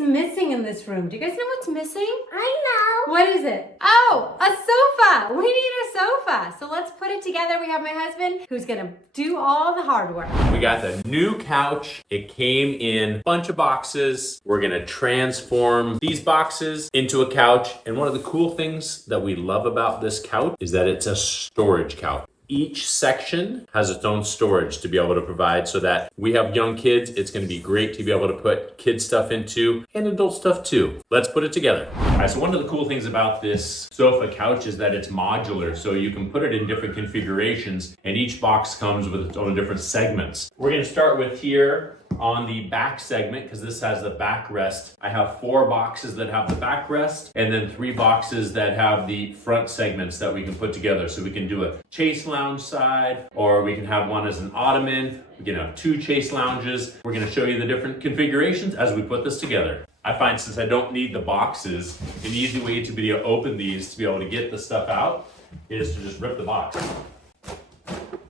missing in this room? Do you guys know what's missing? I know. What is it? Oh, a sofa. We need a sofa. So let's put it together. We have my husband who's gonna do all the hard work. We got the new couch. It came in a bunch of boxes. We're gonna transform these boxes into a couch. And one of the cool things that we love about this couch is that it's a storage couch. Each section has its own storage to be able to provide so that we have young kids. It's going to be great to be able to put kid stuff into and adult stuff too. Let's put it together. All right, so one of the cool things about this sofa couch is that it's modular. So you can put it in different configurations and each box comes with its own different segments. We're going to start with here on the back segment because this has the backrest. I have 4 boxes that have the backrest and then 3 boxes that have the front segments that we can put together. So we can do a Chaise lounge side, or we can have one as an Ottoman. We can have 2 Chaise lounges. We're going to show you the different configurations as we put this together. I find since I don't need the boxes, an easy way to be able to open these to be able to get the stuff out is to just rip the box.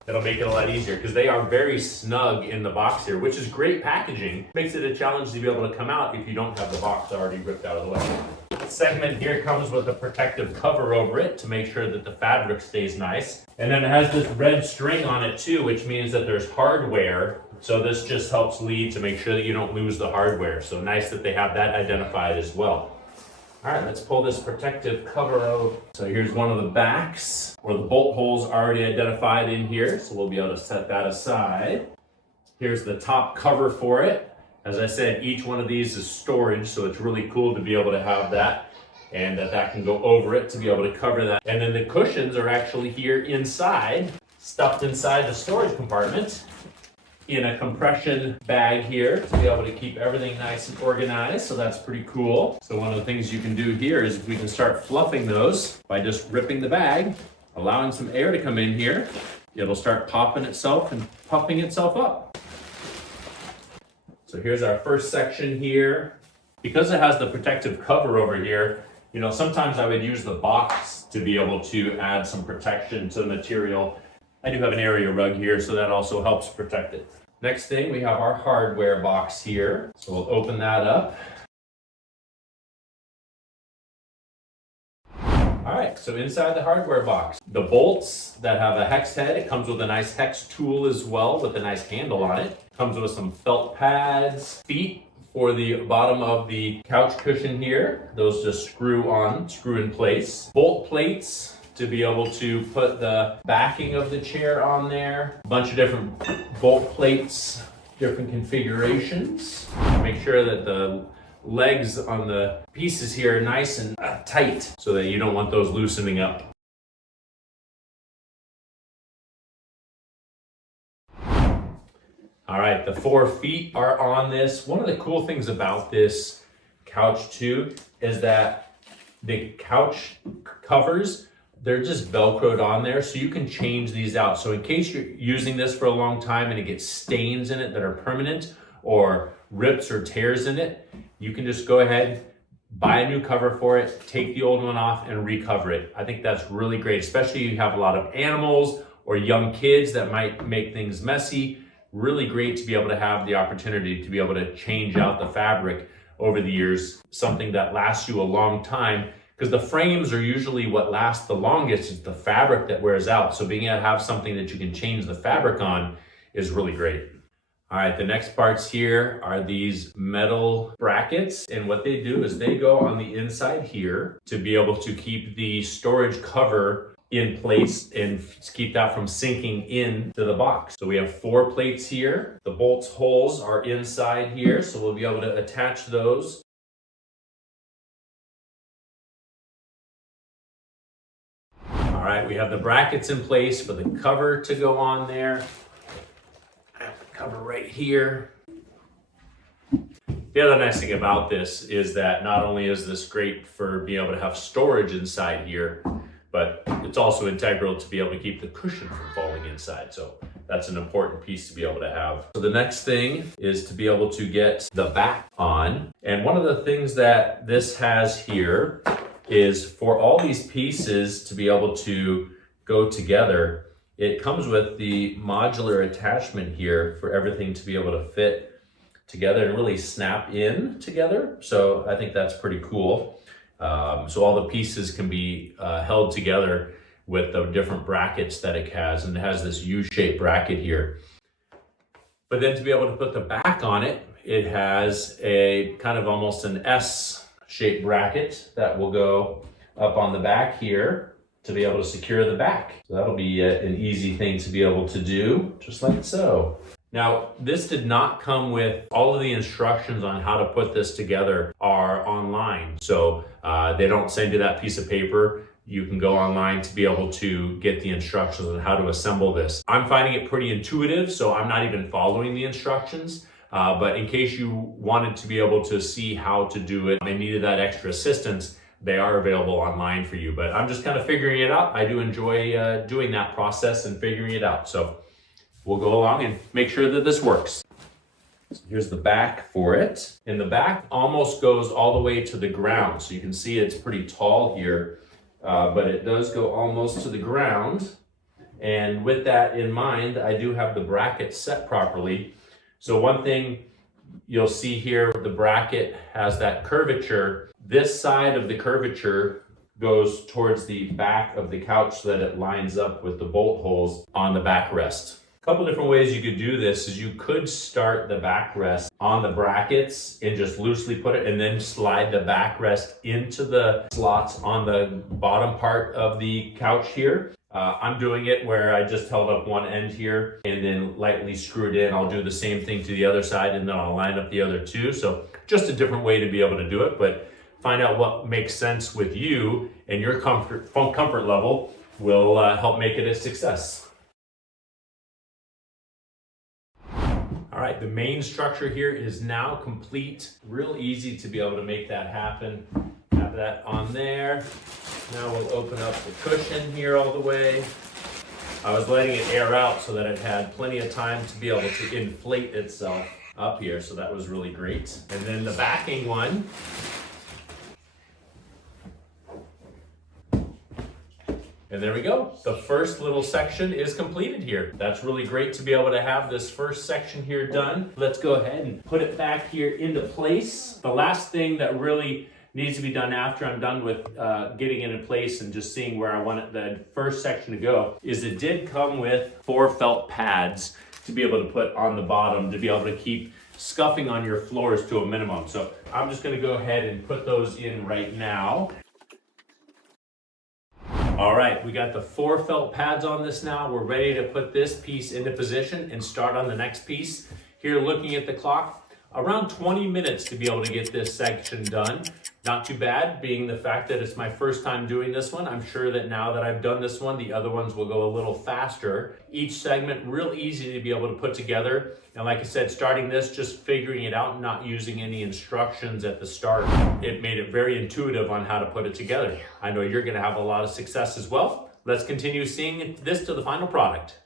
That'll make it a lot easier because they are very snug in the box here, which is great packaging. Makes it a challenge to be able to come out if you don't have the box already ripped out of the way. This segment here comes with a protective cover over it to make sure that the fabric stays nice. And then it has this red string on it too, which means that there's hardware. So this just helps lead to make sure that you don't lose the hardware. So nice that they have that identified as well. All right, let's pull this protective cover out. So here's one of the backs where the bolt holes are already identified in here. So we'll be able to set that aside. Here's the top cover for it. As I said, each one of these is storage. So it's really cool to be able to have that and that can go over it to be able to cover that. And then the cushions are actually here inside, stuffed inside the storage compartment in a compression bag here to be able to keep everything nice and organized. So that's pretty cool. So one of the things you can do here is we can start fluffing those by just ripping the bag, allowing some air to come in here. It'll start popping itself and puffing itself up. So here's our first section here. Because it has the protective cover over here, you know, sometimes I would use the box to be able to add some protection to the material. I do have an area rug here, so that also helps protect it. Next thing, we have our hardware box here. So we'll open that up. All right, so inside the hardware box, the bolts that have a hex head, it comes with a nice hex tool as well with a nice handle on it. Comes with some felt pads, feet for the bottom of the couch cushion here. Those just screw in place. Bolt plates to be able to put the backing of the chair on there. A bunch of different bolt plates, different configurations. Make sure that the legs on the pieces here are nice and tight so that you don't want those loosening up. All right, the 4 feet are on this. One of the cool things about this couch too is that the couch covers, they're just Velcroed on there, so you can change these out. So in case you're using this for a long time and it gets stains in it that are permanent or rips or tears in it, you can just go ahead, buy a new cover for it, take the old one off and recover it. I think that's really great, especially if you have a lot of animals or young kids that might make things messy. Really great to be able to have the opportunity to be able to change out the fabric over the years, something that lasts you a long time. Because the frames are usually what lasts the longest. It's the fabric that wears out. So being able to have something that you can change the fabric on is really great. All right, the next parts here are these metal brackets. And what they do is they go on the inside here to be able to keep the storage cover in place and keep that from sinking into the box. So we have 4 plates here. The bolts holes are inside here. So we'll be able to attach those. All right, we have the brackets in place for the cover to go on there. I have the cover right here. The other nice thing about this is that not only is this great for being able to have storage inside here, but it's also integral to be able to keep the cushion from falling inside. So that's an important piece to be able to have. So the next thing is to be able to get the back on. And one of the things that this has here is for all these pieces to be able to go together, it comes with the modular attachment here for everything to be able to fit together and really snap in together. So I think that's pretty cool. So all the pieces can be held together with the different brackets that it has, and it has this U-shaped bracket here. But then to be able to put the back on it, it has a kind of almost an S-shaped bracket that will go up on the back here to be able to secure the back. So that'll be an easy thing to be able to do, just like so. Now, this did not come with all of the instructions on how to put this together are online. So they don't send you that piece of paper. You can go online to be able to get the instructions on how to assemble this. I'm finding it pretty intuitive, so I'm not even following the instructions. But in case you wanted to be able to see how to do it and needed that extra assistance, they are available online for you. But I'm just kind of figuring it out. I do enjoy doing that process and figuring it out. So we'll go along and make sure that this works. So here's the back for it. And the back almost goes all the way to the ground. So you can see it's pretty tall here, but it does go almost to the ground. And with that in mind, I do have the bracket set properly. So one thing you'll see here, the bracket has that curvature. This side of the curvature goes towards the back of the couch so that it lines up with the bolt holes on the backrest. A couple different ways you could do this is you could start the backrest on the brackets and just loosely put it and then slide the backrest into the slots on the bottom part of the couch here. I'm doing it where I just held up one end here and then lightly screwed in. I'll do the same thing to the other side and then I'll line up the other two. So just a different way to be able to do it, but find out what makes sense with you and your comfort level will help make it a success. All right, the main structure here is now complete. Real easy to be able to make that happen. Have that on there. Now we'll open up the cushion here all the way. I was letting it air out so that it had plenty of time to be able to inflate itself up here, so that was really great. And then the backing one. And there we go. The first little section is completed here. That's really great to be able to have this first section here done. Let's go ahead and put it back here into place. The last thing that really needs to be done after I'm done with getting it in place and just seeing where I want the first section to go is it did come with 4 felt pads to be able to put on the bottom to be able to keep scuffing on your floors to a minimum. So I'm just gonna go ahead and put those in right now. All right, we got the 4 felt pads on this now. We're ready to put this piece into position and start on the next piece. Here, looking at the clock, around 20 minutes to be able to get this section done. Not too bad, being the fact that it's my first time doing this one. I'm sure that now that I've done this one, the other ones will go a little faster. Each segment real easy to be able to put together. And like I said, starting this, just figuring it out, not using any instructions at the start. It made it very intuitive on how to put it together. I know you're gonna have a lot of success as well. Let's continue seeing this to the final product.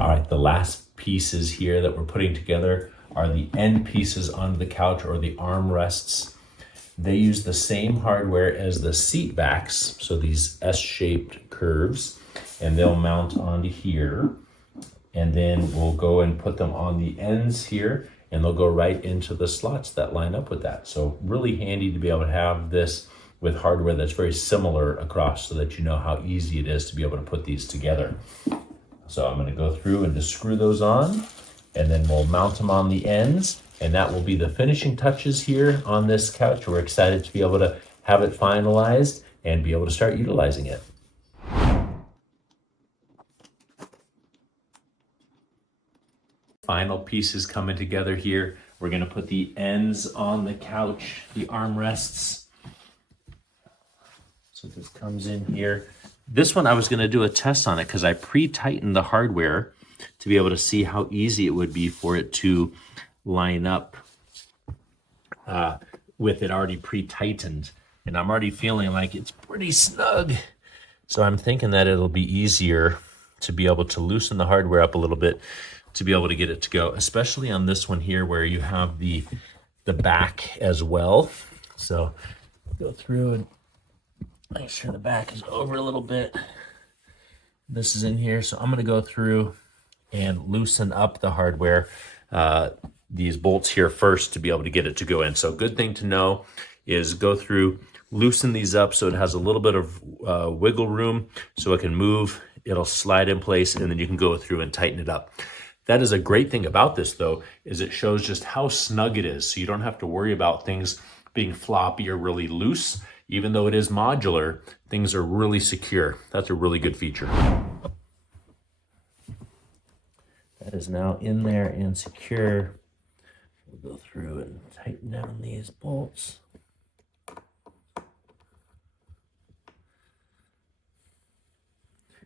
All right, the last pieces here that we're putting together are the end pieces on the couch or the armrests. They use the same hardware as the seat backs, so these S-shaped curves, and they'll mount onto here. And then we'll go and put them on the ends here, and they'll go right into the slots that line up with that. So really handy to be able to have this with hardware that's very similar across so that you know how easy it is to be able to put these together. So I'm gonna go through and just screw those on, and then we'll mount them on the ends, and that will be the finishing touches here on this couch. We're excited to be able to have it finalized and be able to start utilizing it. Final pieces coming together here. We're gonna put the ends on the couch, the armrests. So this comes in here. This one I was gonna do a test on it because I pre-tightened the hardware to be able to see how easy it would be for it to line up with it already pre-tightened. And I'm already feeling like it's pretty snug. So I'm thinking that it'll be easier to be able to loosen the hardware up a little bit to be able to get it to go, especially on this one here where you have the back as well. So go through and make sure the back is over a little bit. This is in here, so I'm gonna go through and loosen up the hardware, these bolts here first to be able to get it to go in. So a good thing to know is go through, loosen these up so it has a little bit of wiggle room so it can move, it'll slide in place, and then you can go through and tighten it up. That is a great thing about this though, is it shows just how snug it is. So you don't have to worry about things being floppy or really loose. Even though it is modular, things are really secure. That's a really good feature. That is now in there and secure. We'll go through and tighten down these bolts.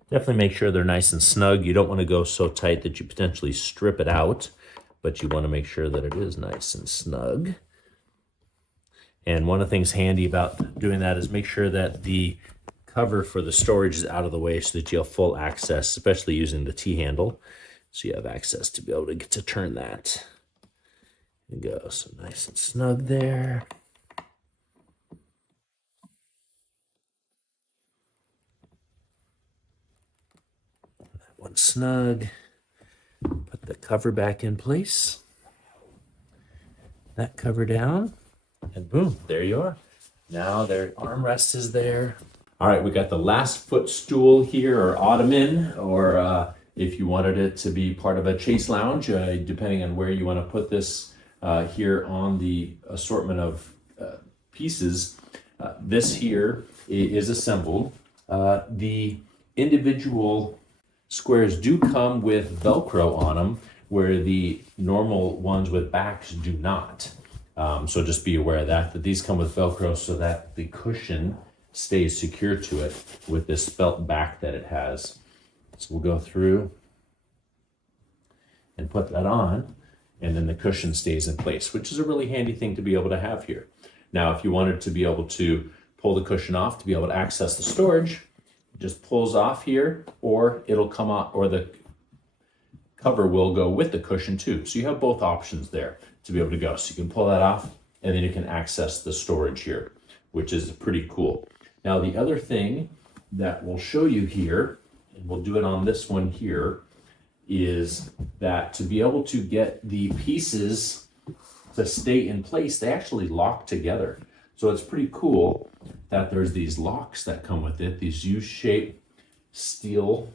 Definitely make sure they're nice and snug. You don't want to go so tight that you potentially strip it out, but you want to make sure that it is nice and snug. And one of the things handy about doing that is make sure that the cover for the storage is out of the way so that you have full access, especially using the T-handle. So you have access to be able to get to turn that. There you go, so nice and snug there. One snug. Put the cover back in place. That cover down, and boom, there you are. Now their armrest is there. All right, we got the last footstool here, or ottoman, or if you wanted it to be part of a Chaise lounge, depending on where you want to put this here on the assortment of pieces. This here is assembled. The individual squares do come with Velcro on them, where the normal ones with backs do not. So just be aware of that these come with Velcro so that the cushion stays secure to it with this felt back that it has. So we'll go through and put that on, and then the cushion stays in place, which is a really handy thing to be able to have here. Now, if you wanted to be able to pull the cushion off to be able to access the storage, it just pulls off here, or it'll come out, or the cover will go with the cushion too. So you have both options there to be able to go. So you can pull that off, and then you can access the storage here, which is pretty cool. Now, the other thing that we'll show you here, and we'll do it on this one here, is that to be able to get the pieces to stay in place, they actually lock together. So it's pretty cool that there's these locks that come with it, these U-shaped steel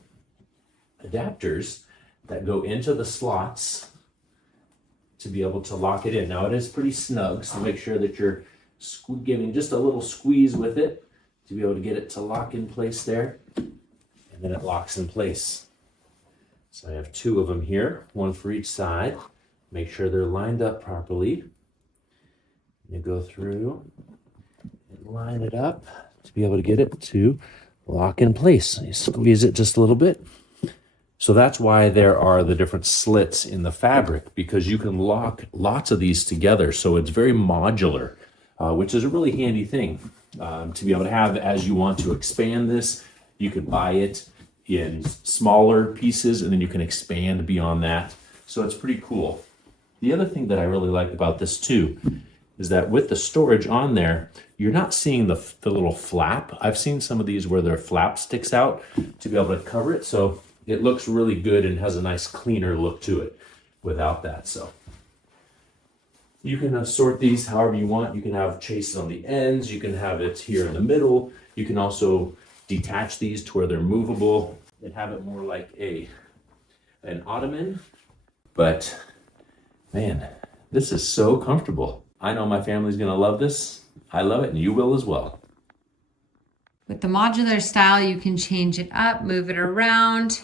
adapters that go into the slots to be able to lock it in. Now it is pretty snug, so make sure that you're giving just a little squeeze with it to be able to get it to lock in place there, and then it locks in place. So I have two of them here, one for each side. Make sure they're lined up properly. You go through and line it up to be able to get it to lock in place. You squeeze it just a little bit. So that's why there are the different slits in the fabric, because you can lock lots of these together. So it's very modular, which is a really handy thing to be able to have as you want to expand this. You could buy it in smaller pieces, and then you can expand beyond that. So it's pretty cool. The other thing that I really like about this too is that with the storage on there, you're not seeing the little flap. I've seen some of these where their flap sticks out to be able to cover it. So it looks really good and has a nice cleaner look to it without that. So you can assort these however you want. You can have chases on the ends. You can have it here in the middle. You can also detach these to where they're movable and have it more like an ottoman. But man, this is so comfortable. I know my family's gonna love this. I love it, and you will as well. With the modular style, you can change it up, move it around.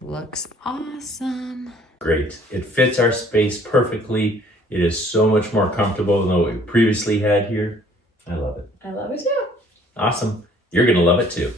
Looks awesome. Great. It fits our space perfectly. It is so much more comfortable than what we previously had here. I love it. I love it too. Awesome. You're gonna love it too.